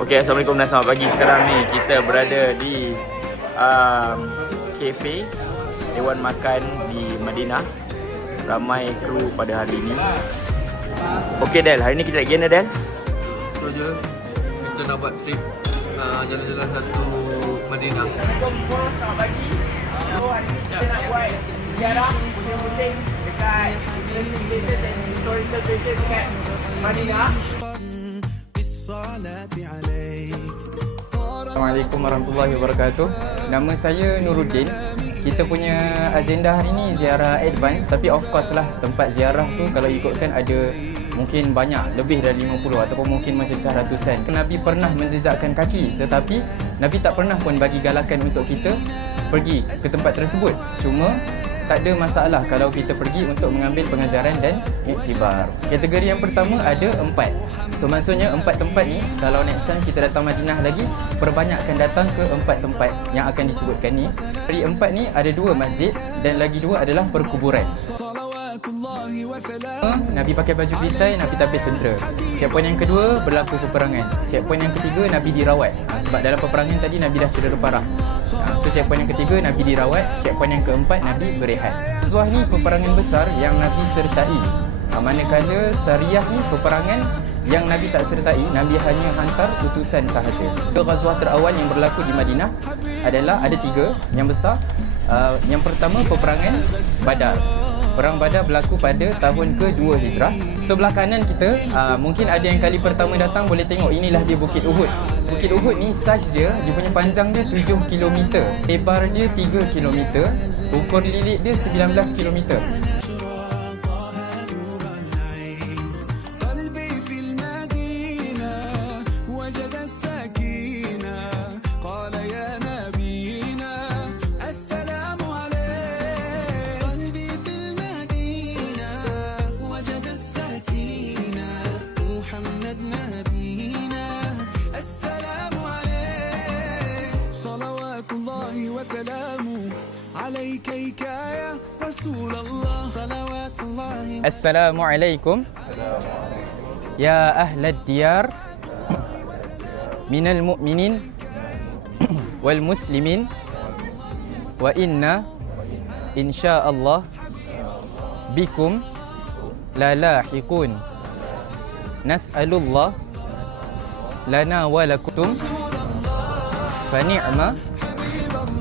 Okey, Assalamualaikum dan selamat pagi. Sekarang ni kita berada di kafe Dewan Makan di Madinah. Ramai kru pada hari ini. Okey Del, hari ni kita nak pergi mana Del? So je, kita nak buat trip jalan-jalan satu Madinah. Assalamualaikum semua, selamat pagi. So hari ni kita nak buat ziarah musim-musim dekat interesting places and historical places dekat Madinah. Assalamualaikum warahmatullahi wabarakatuh. Nama saya Nuruddin. Kita punya agenda hari ni ziarah advance, tapi of course lah tempat ziarah tu kalau ikutkan ada mungkin banyak, lebih dari 50 ataupun mungkin macam ratusan. Nabi pernah menjejakkan kaki, tetapi Nabi tak pernah pun bagi galakan untuk kita pergi ke tempat tersebut. Cuma tak ada masalah kalau kita pergi untuk mengambil pengajaran dan iktibar. Kategori yang pertama ada 4. So maksudnya 4 tempat ni, kalau next time kita datang Madinah lagi, perbanyakkan datang ke 4 tempat yang akan disebutkan ni. Dari 4 ni ada 2 masjid dan lagi 2 adalah perkuburan. Nabi pakai baju perisai, Nabi tapis tentera. Checkpoint yang kedua, berlaku peperangan. Checkpoint yang ketiga, Nabi dirawat. Sebab dalam peperangan tadi Nabi dah cedera parah. So checkpoint yang ketiga, Nabi dirawat. Checkpoint yang keempat, Nabi berehat. Ghazwah ni peperangan besar yang Nabi sertai. Manakala Sariyah ni peperangan yang Nabi tak sertai, Nabi hanya hantar utusan sahaja. Ghazwah terawal yang berlaku di Madinah adalah ada 3 yang besar. Yang pertama peperangan Badar. Perang Badar berlaku pada tahun ke-2 Hijrah. Sebelah kanan kita, mungkin ada yang kali pertama datang boleh tengok, inilah dia Bukit Uhud. Bukit Uhud ni saiz dia punya panjang dia 7 km, lebar dia 3 km, ukur lilit dia 19 km. Assalamualaikum ya ahlad diyar minal mu'minin wal muslimin wa inna insyaallah bikum la lahiqun nas'alullah lana wa lakum fa ni'ma.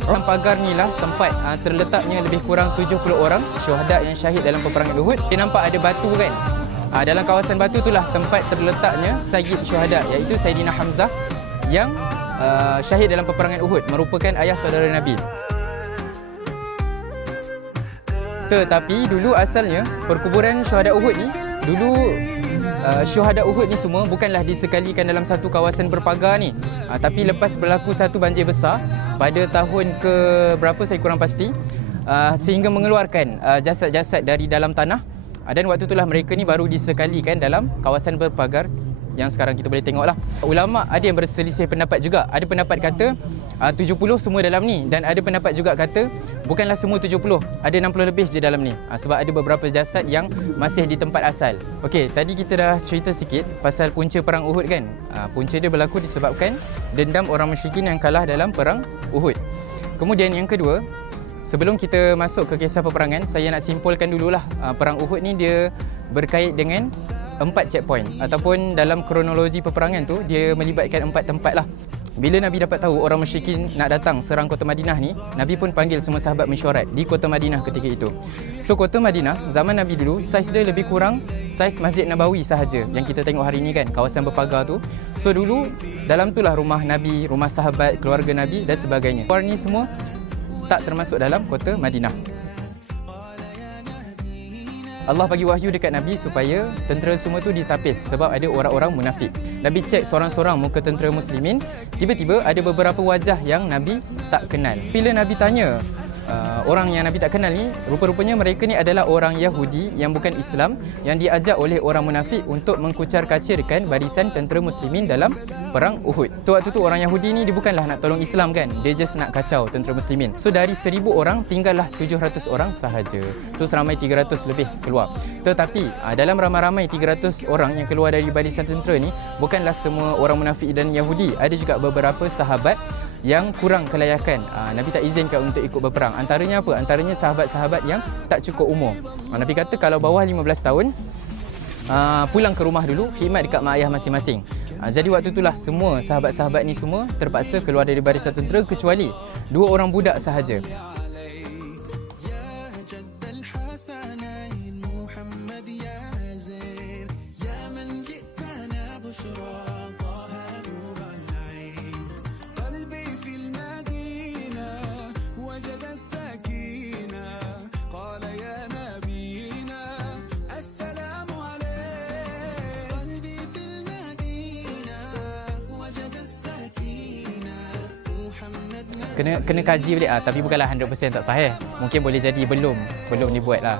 Dalam pagar ni lah tempat terletaknya lebih kurang 70 orang syuhada yang syahid dalam peperangan Uhud. Dia nampak ada batu kan? Dalam kawasan batu itulah tempat terletaknya Sayyid Syuhada, iaitu Sayyidina Hamzah yang syahid dalam peperangan Uhud, merupakan ayah saudara Nabi. Tetapi dulu asalnya perkuburan syuhada Uhud ni, dulu syuhada Uhud ni semua bukanlah disekalikan dalam satu kawasan berpagar ni. Tapi lepas berlaku satu banjir besar pada tahun ke berapa saya kurang pasti, sehingga mengeluarkan jasad-jasad dari dalam tanah, dan waktu itulah mereka ni baru disekalikan dalam kawasan berpagar yang sekarang kita boleh tengok lah. Ulama' ada yang berselisih pendapat juga. Ada pendapat kata 70 semua dalam ni, dan ada pendapat juga kata bukanlah semua 70, ada 60 lebih je dalam ni, sebab ada beberapa jasad yang masih di tempat asal. Okey, tadi kita dah cerita sikit pasal punca perang Uhud kan. Punca dia berlaku disebabkan dendam orang musyrikin yang kalah dalam perang Uhud. Kemudian yang kedua, sebelum kita masuk ke kisah peperangan, saya nak simpulkan dululah perang Uhud ni dia berkait dengan 4 checkpoint, ataupun dalam kronologi peperangan tu dia melibatkan 4 tempat lah. Bila Nabi dapat tahu orang musyrikin nak datang serang kota Madinah ni, Nabi pun panggil semua sahabat mesyuarat di kota Madinah ketika itu. So kota Madinah zaman Nabi dulu saiz dia lebih kurang saiz Masjid Nabawi sahaja yang kita tengok hari ni kan, kawasan berpagar tu. So dulu dalam tu lah rumah Nabi, rumah sahabat, keluarga Nabi dan sebagainya. Luar ni semua tak termasuk dalam kota Madinah. Allah bagi wahyu dekat Nabi supaya tentera semua tu ditapis sebab ada orang-orang munafik. Nabi cek seorang-seorang muka tentera muslimin, tiba-tiba ada beberapa wajah yang Nabi tak kenal. Bila Nabi tanya orang yang Nabi tak kenal ni, rupa-rupanya mereka ni adalah orang Yahudi yang bukan Islam, yang diajak oleh orang munafik untuk mengkucar-kacirkan barisan tentera muslimin dalam perang Uhud. So waktu tu orang Yahudi ni dia bukanlah nak tolong Islam kan, dia just nak kacau tentera muslimin. So dari 1000 orang tinggallah 700 orang sahaja. So seramai 300 lebih keluar. Tetapi dalam ramai-ramai 300 orang yang keluar dari barisan tentera ni, bukanlah semua orang munafik dan Yahudi. Ada juga beberapa sahabat yang kurang kelayakan. Nabi tak izinkan untuk ikut berperang. Antaranya apa? Antaranya sahabat-sahabat yang tak cukup umur. Nabi kata kalau bawah 15 tahun, pulang ke rumah dulu, khidmat dekat mak ayah masing-masing. Jadi waktu itulah semua sahabat-sahabat ni semua terpaksa keluar dari barisan tentera kecuali 2 orang budak sahaja. Kena kaji balik tapi bukanlah 100% tak sahih. Mungkin boleh jadi belum dibuat lah.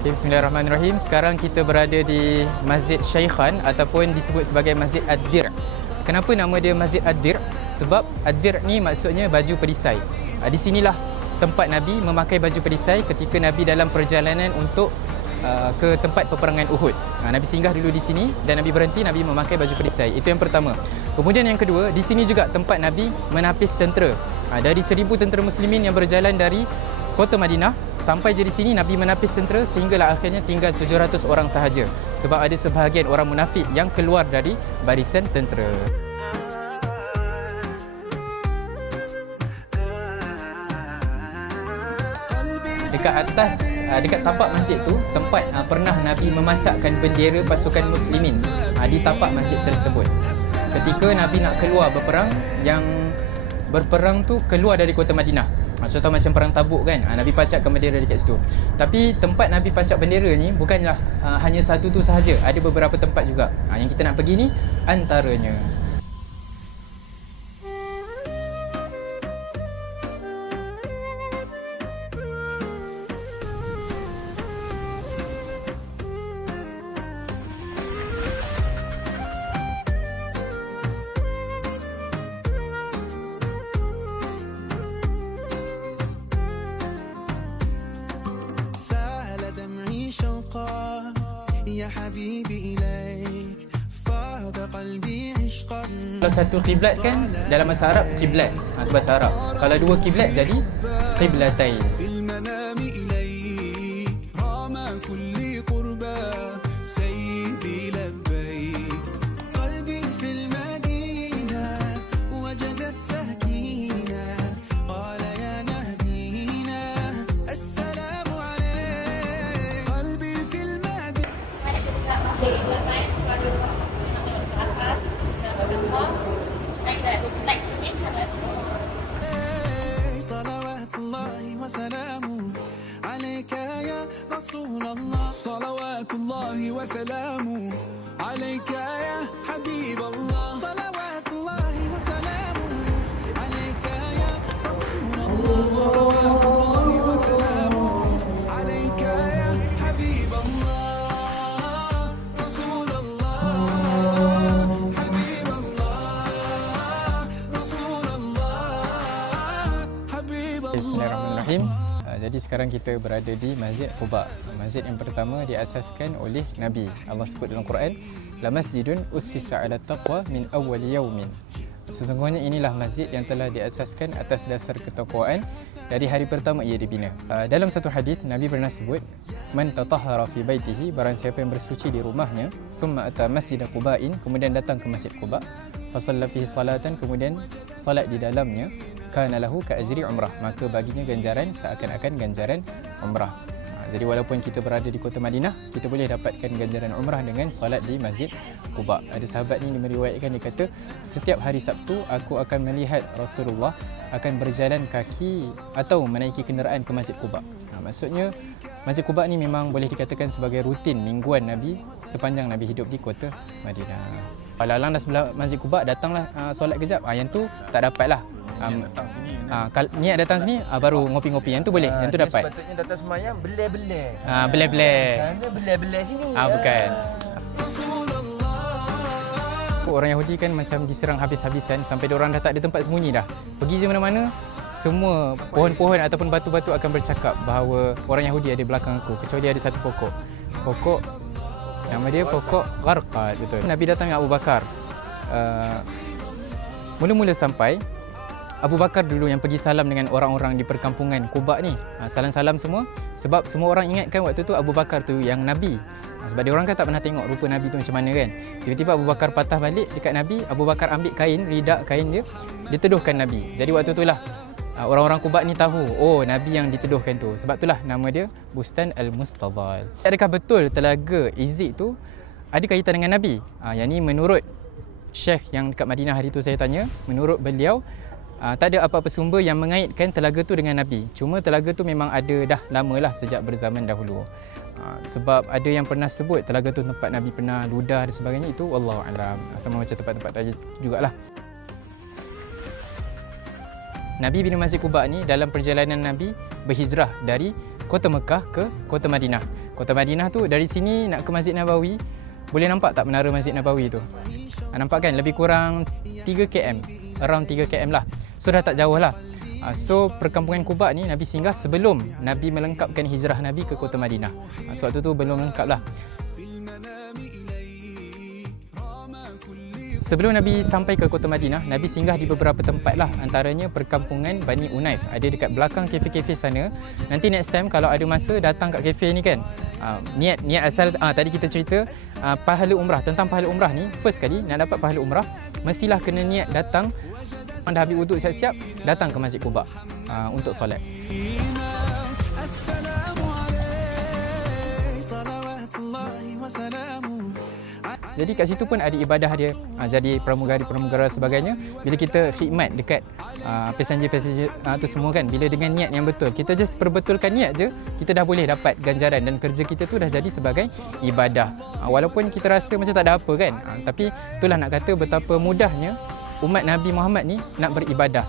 Okay, bismillahirrahmanirrahim. Sekarang kita berada di Masjid Syaikhan ataupun disebut sebagai Masjid Ad-Dir. Kenapa nama dia Masjid Ad-Dir? Sebab Ad-Dir ni maksudnya baju perisai. Di sinilah tempat Nabi memakai baju perisai ketika Nabi dalam perjalanan untuk ke tempat peperangan Uhud. Nabi singgah dulu di sini dan Nabi berhenti, Nabi memakai baju perisai. Itu yang pertama. Kemudian yang kedua, di sini juga tempat Nabi menapis tentera. Dari 1000 tentera muslimin yang berjalan dari kota Madinah sampai je di sini, Nabi menapis tentera sehinggalah akhirnya tinggal 700 orang sahaja. Sebab ada sebahagian orang munafik yang keluar dari barisan tentera. Dekat atas, dekat tapak masjid tu, tempat pernah Nabi memacakkan bendera pasukan muslimin di tapak masjid tersebut. Ketika Nabi nak keluar berperang, yang berperang tu keluar dari kota Madinah. Contoh macam perang Tabuk kan, Nabi pacakkan bendera dekat situ. Tapi tempat Nabi pacak bendera ni bukanlah hanya satu tu sahaja, ada beberapa tempat juga. Yang kita nak pergi ni antaranya. Kalau satu kiblat kan dalam bahasa Arab kiblat, itu bahasa Arab. Kalau dua kiblat jadi qiblatain. صلوات الله وسلامه عليك يا حبيب الله صلوات الله وسلامه عليك يا رسول الله صلوات الله وسلامه عليك يا حبيب الله رسول الله حبيب الله رسول الله حبيب الله. Bismillahirrahmanirrahim. Jadi sekarang kita berada di Masjid Quba. Masjid yang pertama diasaskan oleh Nabi. Allah sebut dalam Quran, la masjidun ussisa 'ala taqwa min awwal yaumin. Sesungguhnya inilah masjid yang telah diasaskan atas dasar ketakwaan dari hari pertama ia dibina. Dalam satu hadis Nabi pernah sebut, man tatahhara fi baitihi, barang siapa yang bersuci di rumahnya, thumma ata masjid Quba'in, kemudian datang ke Masjid Quba, fa shalla fihi salatan, kemudian salat di dalamnya, kana lahu ka ajri umrah, maka baginya ganjaran seakan-akan ganjaran umrah. Jadi walaupun kita berada di kota Madinah, kita boleh dapatkan ganjaran umrah dengan solat di Masjid Quba. Ada sahabat ni meriwayatkan, dia kata setiap hari Sabtu aku akan melihat Rasulullah akan berjalan kaki atau menaiki kenderaan ke Masjid Quba. Maksudnya Masjid Quba ni memang boleh dikatakan sebagai rutin mingguan Nabi sepanjang Nabi hidup di kota Madinah. Kalau Alang dah sebelah Masjid Quba, datanglah solat kejap. Yang tu tak dapat lah. Niat datang sini baru ngopi-ngopi, yang tu boleh, yang tu dapat. Sepatutnya datang semayang belai-belai. Belai-belai. Sana belai-belai sini. Bukan. Orang Yahudi kan macam diserang habis-habisan sampai diorang dah tak ada tempat sembunyi dah. Pergi je mana-mana, semua pohon-pohon ataupun batu-batu akan bercakap bahawa orang Yahudi ada belakang aku, kecuali ada satu pokok. Pokok nama dia pokok Gharqad, betul. Nabi datang dengan Abu Bakar. Mula-mula sampai, Abu Bakar dulu yang pergi salam dengan orang-orang di perkampungan Quba ni. Salam-salam semua. Sebab semua orang ingatkan waktu tu Abu Bakar tu yang Nabi. Sebab dia orang kan tak pernah tengok rupa Nabi tu macam mana kan. Tiba-tiba Abu Bakar patah balik dekat Nabi. Abu Bakar ambil kain, ridak kain dia, teduhkan Nabi. Jadi waktu itulah orang-orang Quba ni tahu, oh Nabi yang diteduhkan tu. Sebab itulah nama dia Bustan Al-Mustadhal. Adakah betul telaga Izik tu ada kaitan dengan Nabi? Yang ni menurut Syekh yang dekat Madinah hari tu saya tanya, menurut beliau tak ada apa-apa sumber yang mengaitkan telaga tu dengan Nabi. Cuma telaga tu memang ada dah lamalah sejak berzaman dahulu. Sebab ada yang pernah sebut telaga tu tempat Nabi pernah ludah dan sebagainya, itu wallahu alam. Sama macam tempat-tempat tadi jugalah. Nabi bina Masjid Quba ni dalam perjalanan Nabi berhijrah dari kota Mekah ke kota Madinah. Kota Madinah tu dari sini nak ke Masjid Nabawi, boleh nampak tak menara Masjid Nabawi tu? Nampak kan? Lebih kurang 3 km, around 3 km lah. So dah tak jauh lah. So perkampungan Quba ni Nabi singgah sebelum Nabi melengkapkan hijrah Nabi ke kota Madinah. So waktu tu belum lengkap lah. Sebelum Nabi sampai ke kota Madinah, Nabi singgah di beberapa tempat lah. Antaranya perkampungan Bani Unaif. Ada dekat belakang kafe-kafe sana. Nanti next time kalau ada masa datang kat kafe ni kan. Niat asal tadi kita cerita pahala umrah. Tentang pahala umrah ni, first kali nak dapat pahala umrah, mestilah kena niat datang. Anda habis wuduk siap-siap, datang ke Masjid Quba untuk solat. Jadi kat situ pun ada ibadah dia, jadi pramugari-pramugara sebagainya. Bila kita khidmat dekat passenger-passenger tu semua kan, bila dengan niat yang betul, kita just perbetulkan niat je, kita dah boleh dapat ganjaran dan kerja kita tu dah jadi sebagai ibadah. Walaupun kita rasa macam tak ada apa kan, tapi itulah nak kata betapa mudahnya umat Nabi Muhammad ni nak beribadah.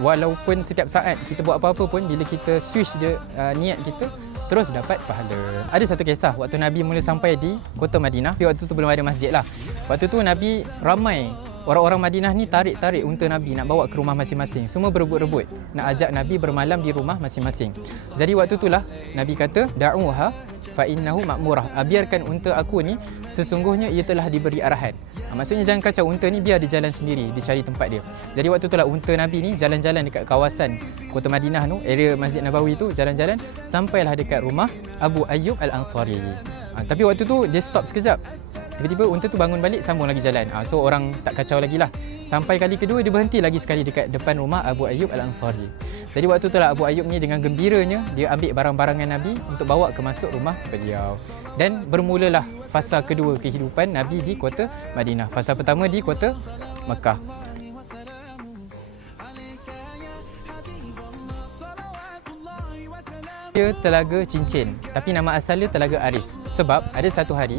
Walaupun setiap saat kita buat apa-apa pun, bila kita switch dia niat kita, terus dapat pahala. Ada satu kisah waktu Nabi mula sampai di kota Madinah, waktu tu belum ada masjid lah. Waktu tu Nabi ramai orang-orang Madinah ni tarik-tarik unta Nabi nak bawa ke rumah masing-masing. Semua berebut-rebut nak ajak Nabi bermalam di rumah masing-masing. Jadi waktu itulah Nabi kata, da'uha fa innahu ma'murah. Biarkan unta aku ni, sesungguhnya ia telah diberi arahan. Maksudnya jangan kacau unta ni, biar dia jalan sendiri, dia cari tempat dia. Jadi waktu itulah unta Nabi ni jalan-jalan dekat kawasan kota Madinah tu, area Masjid Nabawi tu, jalan-jalan sampailah dekat rumah Abu Ayyub Al-Ansari. Tapi waktu tu dia stop sekejap. Tiba-tiba unta tu bangun balik, sambung lagi jalan. So orang tak kacau lagi lah. Sampai kali kedua dia berhenti lagi sekali dekat depan rumah Abu Ayyub Al-Ansari. Jadi waktu tu lah Abu Ayyub ni dengan gembiranya dia ambil barang-barangan Nabi untuk bawa ke masuk rumah beliau. Dan bermulalah fasa kedua kehidupan Nabi di kota Madinah. Fasa pertama di kota Mekah. Dia Telaga Cincin, tapi nama asal dia Telaga Aris. Sebab ada satu hari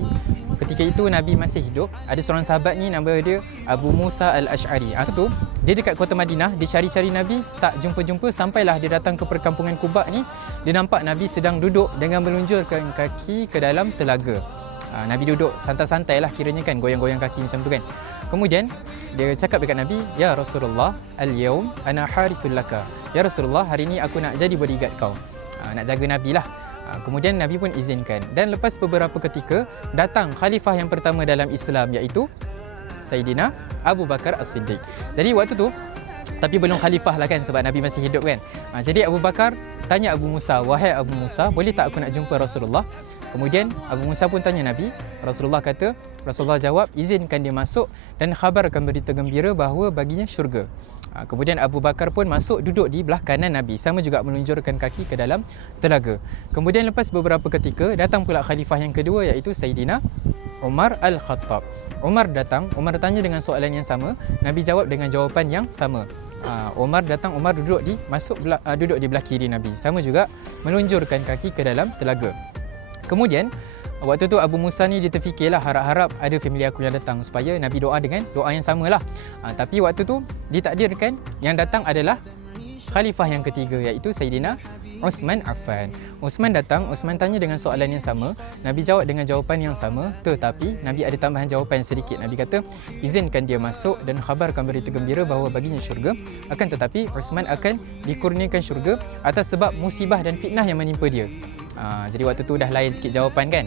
ketika itu Nabi masih hidup, ada seorang sahabat ni nama dia Abu Musa Al-Ash'ari. Tu dia dekat kota Madinah, dia cari-cari Nabi, tak jumpa-jumpa, sampailah dia datang ke perkampungan Quba ni. Dia nampak Nabi sedang duduk dengan melunjurkan kaki ke dalam telaga. Nabi duduk santai-santai lah kiranya kan, goyang-goyang kaki macam tu kan. Kemudian dia cakap dekat Nabi, "Ya Rasulullah, al-yawm ana harithul laka." Ya Rasulullah, hari ni aku nak jadi bodyguard kau. Nak jaga Nabi lah. Kemudian Nabi pun izinkan. Dan lepas beberapa ketika, datang khalifah yang pertama dalam Islam, iaitu Sayyidina Abu Bakar As-Siddiq. Jadi waktu tu Tapi belum khalifah lah kan, sebab Nabi masih hidup kan. Jadi Abu Bakar tanya Abu Musa, wahai Abu Musa, boleh tak aku nak jumpa Rasulullah? Kemudian Abu Musa pun tanya Nabi. Rasulullah jawab, izinkan dia masuk dan khabarkan berita gembira bahawa baginya syurga. Kemudian Abu Bakar pun masuk, duduk di belah kanan Nabi, sama juga melunjurkan kaki ke dalam telaga. Kemudian lepas beberapa ketika, datang pula khalifah yang kedua, iaitu Sayyidina Umar Al-Khattab. Umar datang, Umar tanya dengan soalan yang sama, Nabi jawab dengan jawapan yang sama. Umar datang, Umar duduk di belah kiri Nabi, sama juga melunjurkan kaki ke dalam telaga. Kemudian waktu tu Abu Musa ni dia terfikirlah, harap-harap ada family aku yang datang supaya Nabi doa dengan doa yang samalah. Tapi waktu tu ditakdirkan yang datang adalah khalifah yang ketiga, iaitu Sayyidina Uthman Affan. Uthman datang, Uthman tanya dengan soalan yang sama, Nabi jawab dengan jawapan yang sama, tetapi Nabi ada tambahan jawapan sedikit. Nabi kata, izinkan dia masuk dan khabarkan berita gembira bahawa baginya syurga, akan tetapi Uthman akan dikurniakan syurga atas sebab musibah dan fitnah yang menimpa dia. Jadi waktu tu dah lain sikit jawapan kan.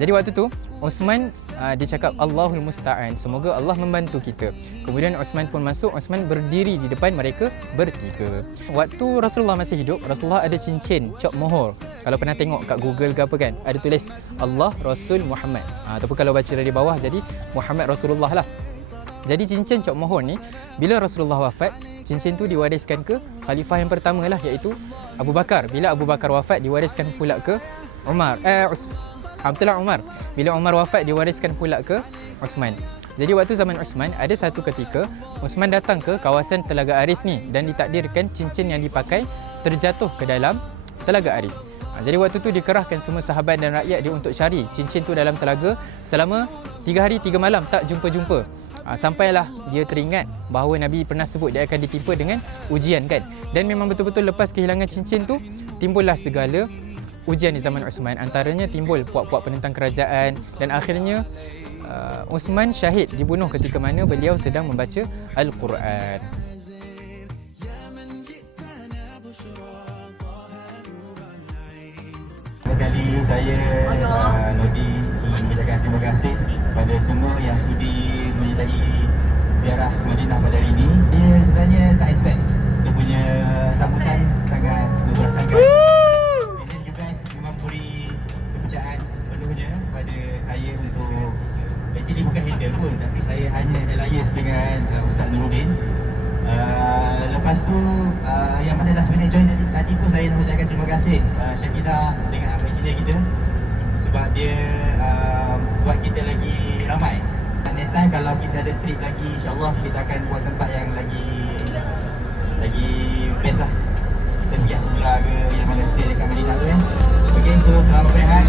Jadi waktu tu Uthman dia cakap Allahul Musta'an, semoga Allah membantu kita. Kemudian Uthman pun masuk, Uthman berdiri di depan mereka bertiga. Waktu Rasulullah masih hidup, Rasulullah ada cincin cop mohor. Kalau pernah tengok kat Google ke apa kan, ada tulis Allah Rasul Muhammad. Ataupun kalau baca dari bawah jadi Muhammad Rasulullah lah. Jadi cincin cop mohor ni, bila Rasulullah wafat, cincin tu diwariskan ke khalifah yang pertama lah, iaitu Abu Bakar. Bila Abu Bakar wafat, diwariskan pula ke Umar. Umar. Bila Umar wafat, diwariskan pula ke Uthman. Jadi waktu zaman Uthman, ada satu ketika Uthman datang ke kawasan Telaga Aris ni dan ditakdirkan cincin yang dipakai terjatuh ke dalam Telaga Aris. Jadi waktu tu dikerahkan semua sahabat dan rakyat dia untuk cari cincin tu dalam telaga selama 3 hari 3 malam tak jumpa-jumpa. Sampailah dia teringat bahawa Nabi pernah sebut dia akan ditimpa dengan ujian kan. Dan memang betul-betul lepas kehilangan cincin tu, timbullah segala ujian di zaman Uthman. Antaranya timbul puak-puak penentang kerajaan dan akhirnya Uthman syahid, dibunuh ketika mana beliau sedang membaca Al-Quran. Kali saya Nodi ingin mengucapkan terima kasih kepada semua yang sudi menyertai ziarah Madinah pada hari ini. Dia sebenarnya tak expect dia punya sambutan sangat luar sangat. And then you guys memang beri kepercayaan penuhnya pada saya untuk, actually bukan handle pun, tapi saya hanya alliance dengan Ustaz Nuruddin. Lepas tu yang mana last minute join tadi pun saya nak ucapkan terima kasih Syakidah dengan Abang Engineer kita, sebab dia buat kita lagi ramai. Next time kalau kita ada trip lagi, insyaAllah kita akan buat tempat yang lagi best lah. Kita pergi Abdullah ke yang mana stay dekat Madinah tu kan. Okay, so selamat berehat.